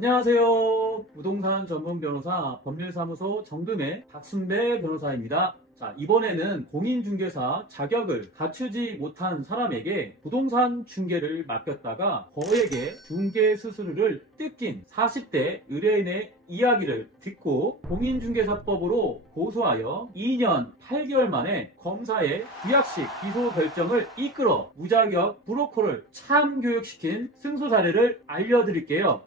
안녕하세요. 부동산 전문 변호사 법률사무소 정금의 박순배 변호사입니다. 자, 이번에는 공인중개사 자격을 갖추지 못한 사람에게 부동산 중개를 맡겼다가 거액의 중개 수수료를 뜯긴 40대 의뢰인의 이야기를 듣고 공인중개사법으로 고소하여 2년 8개월 만에 검사의 구약식 기소 결정을 이끌어 무자격 브로커를 참교육시킨 승소 사례를 알려드릴게요.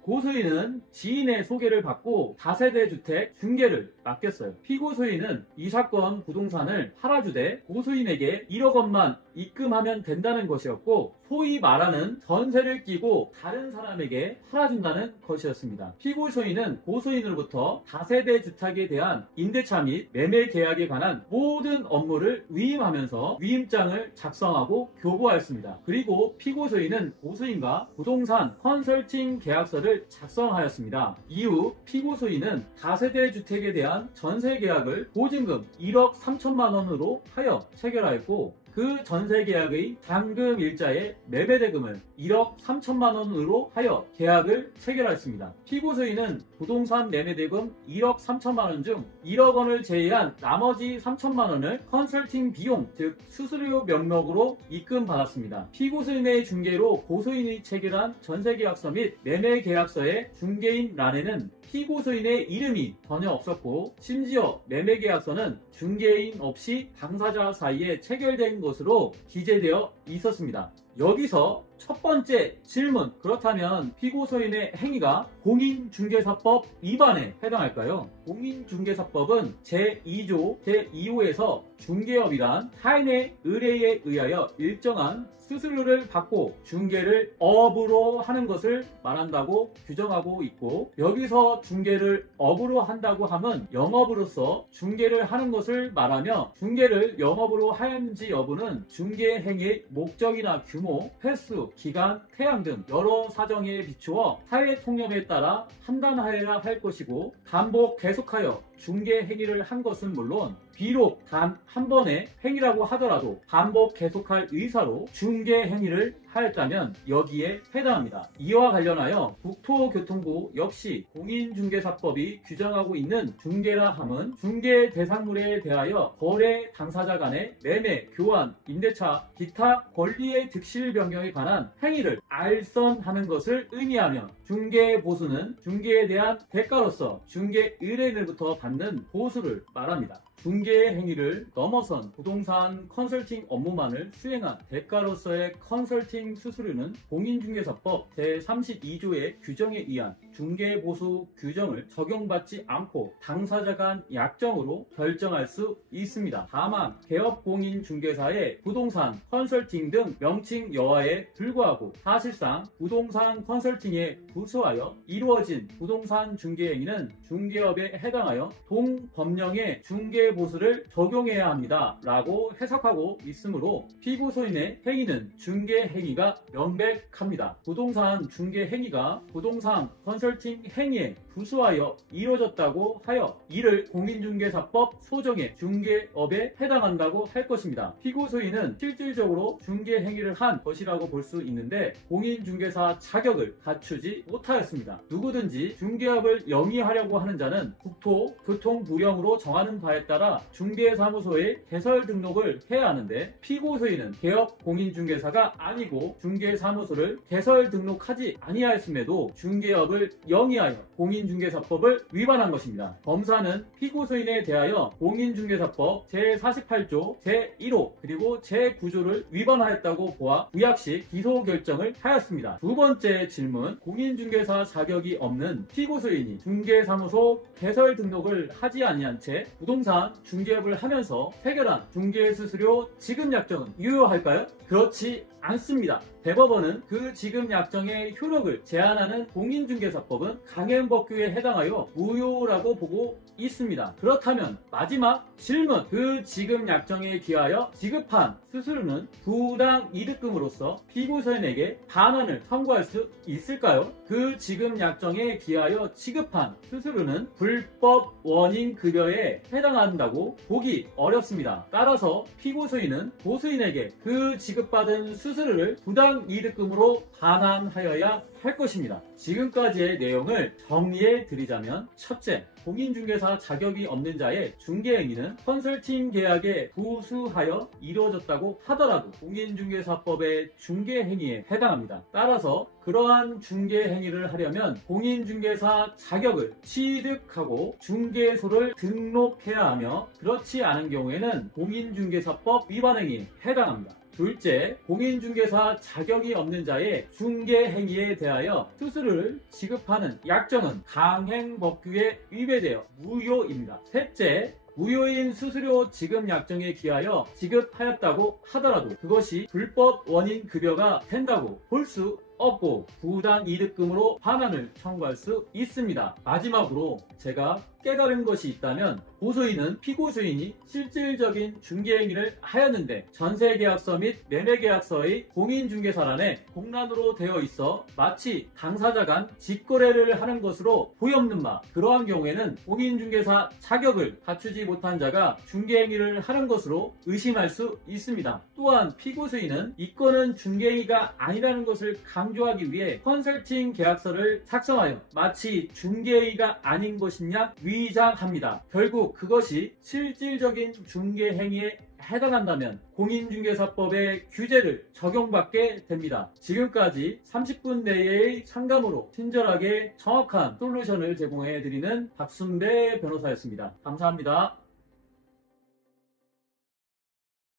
고소인은 지인의 소개를 받고 다세대 주택 중개를 맡겼어요. 피고소인은 이 사건 부동산을 팔아주되 고소인에게 1억 원만 입금하면 된다는 것이었고, 소위 말하는 전세를 끼고 다른 사람에게 팔아준다는 것이었습니다. 피고소인은 고소인으로부터 다세대 주택에 대한 임대차 및 매매 계약에 관한 모든 업무를 위임하면서 위임장을 작성하고 교부하였습니다. 그리고 피고소인은 고소인과 부동산 컨설팅 계약서를 작성하였습니다. 이후 피고소인은 다세대 주택에 대한 전세 계약을 보증금 1억 3천만 원으로 하여 체결하였고, 그 전세계약의 당금 일자의 매매대금을 1억 3천만 원으로 하여 계약을 체결하였습니다. 피고소인은 부동산 매매대금 1억 3천만 원 중 1억 원을 제외한 나머지 3천만 원을 컨설팅 비용, 즉 수수료 명목으로 입금받았습니다. 피고소인의 중개로 고소인이 체결한 전세계약서 및 매매계약서의 중개인 란에는 피고소인의 이름이 전혀 없었고, 심지어 매매계약서는 중개인 없이 당사자 사이에 체결된 것으로 기재되어 있었습니다. 여기서 첫 번째 질문, 그렇다면 피고소인의 행위가 공인중개사법 위반에 해당할까요? 공인중개사법은 제2조 제2호에서 중개업이란 타인의 의뢰에 의하여 일정한 수수료를 받고 중개를 업으로 하는 것을 말한다고 규정하고 있고, 여기서 중개를 업으로 한다고 함은 영업으로서 중개를 하는 것을 말하며, 중개를 영업으로 하는지 여부는 중개 행위의 목적이나 규모, 횟수, 기간, 태양 등 여러 사정에 비추어 사회 통념에 따라 판단하여야 할 것이고, 반복 계속하여 중개 행위를 한 것은 물론 비록 단 한 번의 행위라고 하더라도 반복 계속할 의사로 중개 행위를 하였다면 여기에 해당합니다. 이와 관련하여 국토교통부 역시 공인중개사법이 규정하고 있는 중개라 함은 중개 대상물에 대하여 거래 당사자 간의 매매, 교환, 임대차, 기타 권리의 득실 변경에 관한 행위를 알선하는 것을 의미하며, 중개 보수는 중개에 대한 대가로서 중개 의뢰인으로부터 받는 보수를 말합니다. 중개 행위를 넘어선 부동산 컨설팅 업무만을 수행한 대가로서의 컨설팅 수수료는 공인중개사법 제32조의 규정에 의한 중개보수 규정을 적용받지 않고 당사자 간 약정으로 결정할 수 있습니다. 다만 개업공인중개사의 부동산 컨설팅 등 명칭 여하에 불구하고 사실상 부동산 컨설팅에 부수하여 이루어진 부동산 중개행위는 중개업에 해당하여 동법령의 중개보수를 적용해야 합니다 라고 해석하고 있으므로 피고소인의 행위는 중개행위가 명백합니다. 부동산 중개행위가 부동산 컨설팅 행위에 부수하여 이루어졌다고 하여 이를 공인중개사법 소정의 중개업에 해당한다고 할 것입니다. 피고소인은 실질적으로 중개행위를 한 것이라고 볼 수 있는데 공인중개사 자격을 갖추지 못하였습니다. 누구든지 중개업을 영위하려고 하는 자는 국토교통부령으로 정하는 바에 따라 중개사무소에 개설 등록을 해야 하는데, 피고소인은 개업 공인중개사가 아니고 중개사무소를 개설 등록하지 아니하였음에도 중개업을 영위하여 공인중개사법을 위반한 것입니다. 검사는 피고소인에 대하여 공인중개사법 제48조 제1호 그리고 제9조를 위반하였다고 보아 구약식 기소 결정을 하였습니다. 두 번째 질문, 공인중개사 자격이 없는 피고소인이 중개사무소 개설 등록을 하지 아니한 채 부동산 중개업을 하면서 체결한 중개수수료 지급약정은 유효할까요? 그렇지 않습니다. 대법원은 그 지급약정의 효력을 제한하는 공인중개사법은 강행법규에 해당하여 무효라고 보고 있습니다. 그렇다면 마지막 질문, 그 지급약정에 기하여 지급한 수수료는 부당이득금으로서 피고소인에게 반환을 청구할 수 있을까요? 그 지급약정에 기하여 지급한 수수료는 불법 원인급여에 해당한다고 보기 어렵습니다. 따라서 피고소인은 고소인에게 그 지급받은 수수료를 부당 부당이득금으로 반환하여야 할 것입니다. 지금까지의 내용을 정리해 드리자면, 첫째, 공인중개사 자격이 없는 자의 중개행위는 컨설팅 계약에 부수하여 이루어졌다고 하더라도 공인중개사법의 중개행위에 해당합니다. 따라서 그러한 중개행위를 하려면 공인중개사 자격을 취득하고 중개소를 등록해야 하며, 그렇지 않은 경우에는 공인중개사법 위반행위에 해당합니다. 둘째, 공인중개사 자격이 없는 자의 중개행위에 대하여 수수료를 지급하는 약정은 강행법규에 위배되어 무효입니다. 셋째, 무효인 수수료 지급 약정에 기하여 지급하였다고 하더라도 그것이 불법 원인 급여가 된다고 볼 수 없고 부당이득금으로 반환을 청구할 수 있습니다. 마지막으로 제가 깨달은 것이 있다면, 고소인은 피고소인이 실질적인 중개행위를 하였는데 전세계약서 및 매매계약서의 공인중개사란에 공란으로 되어 있어 마치 당사자 간 직거래를 하는 것으로 보였는 바, 그러한 경우에는 공인중개사 자격을 갖추지 못한 자가 중개행위를 하는 것으로 의심할 수 있습니다. 또한 피고소인은 이 건은 중개행위가 아니라는 것을 강조하기 위해 컨설팅 계약서를 작성하여 마치 중개행위가 아닌 것이냐 위장합니다. 결국 그것이 실질적인 중개행위에 해당한다면 공인중개사법의 규제를 적용받게 됩니다. 지금까지 30분 내의 상담으로 친절하게 정확한 솔루션을 제공해 드리는 박순배 변호사였습니다. 감사합니다.